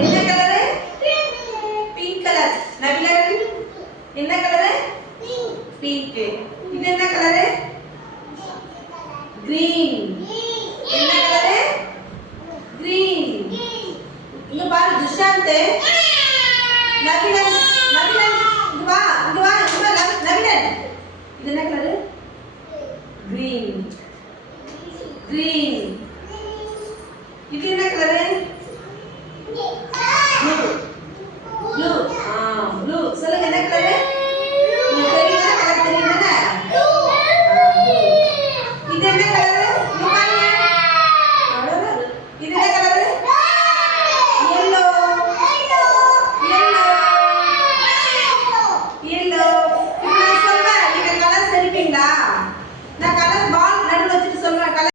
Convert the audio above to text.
என்ன colour? Pink colour. நபிலன் என்ன colour? Pink. இது என்ன கலரு? கிரீன். என்ன கலரு? கிரீன். இங்க பாரு துஷாந்த். நபிலன் நபிலன் இங்க வா இங்க வா இங்க வா நபிலன். இது என்ன கலரு? கிரீன். கிரீன். இது என்ன கலரு? ப்ளூ.